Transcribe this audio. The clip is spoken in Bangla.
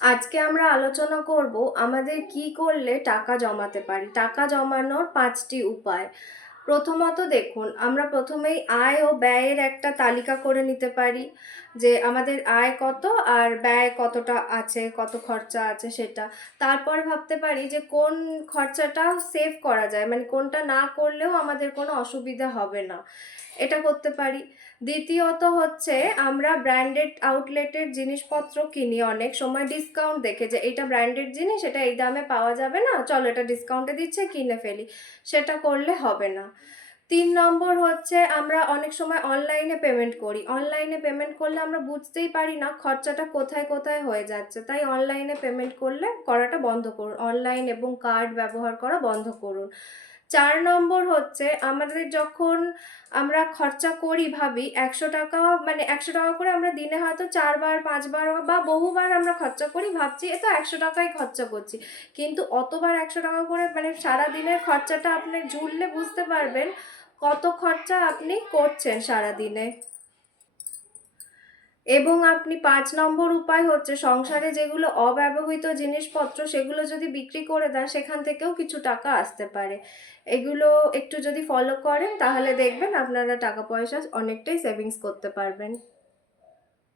আজকে আমরা আলোচনা করব আমাদের কি করলে টাকা জমাতে পারি। টাকা জমানোর ৫টি উপায়। প্রথমত দেখুন, আমরা প্রথমেই আয় ও ব্যয়ের একটা তালিকা করে নিতে পারি যে আমাদের আয় কত আর ব্যয় কতটা আছে, কত খরচা আছে সেটা। তারপরে ভাবতে পারি যে কোন খরচাটা সেভ করা যায়, মানে কোনটা না করলেও আমাদের কোনো অসুবিধা হবে না। এটা করতে পারি। দ্বিতীয়ত হচ্ছে আমরা ব্র্যান্ডেড আউটলেটের জিনিসপত্র কিনি অনেক সময় ডিসকাউন্ট দেখে, যে এটা ব্র্যান্ডেড জিনিস, এটা এই দামে পাওয়া যাবে না, চলো এটা ডিসকাউন্টে দিচ্ছে কিনে ফেলি। সেটা করলে হবে না। ৩ নম্বর হচ্ছে আমরা অনেক সময় অনলাইনে পেমেন্ট করি। অনলাইনে পেমেন্ট করলে আমরা বুঝতেই পারি না খরচাটা কোথায়, কোথায় হয়ে যাচ্ছে। তাই অনলাইনে পেমেন্ট করাটা বন্ধ করুন। অনলাইন এবং কার্ড ব্যবহার করা বন্ধ করুন। ৪ নম্বর হচ্ছে আমাদের যখন আমরা খরচা করি ভাবি ৳১০০, মানে ৳১০০ করে আমরা দিনে হয়তো ৪ বার ৫ বার বা বহুবার আমরা খরচা করি, ভাবছি এ তো ৳১০০ খরচা করছি। কিন্তু অতবার ৳১০০ করে মানে সারাদিনের খরচাটা আপনি জুড়লে বুঝতে পারবেন কত খরচা আপনি করছেন সারাদিনে। এবং আপনি ৫ নম্বর উপায় হচ্ছে সংসারে যেগুলো অব্যবহৃত জিনিসপত্র সেগুলো যদি বিক্রি করে দেন সেখান থেকেও কিছু টাকা আসতে পারে। এগুলো একটু যদি ফলো করেন তাহলে দেখবেন আপনারা টাকা পয়সা অনেকটাই সেভিংস করতে পারবেন।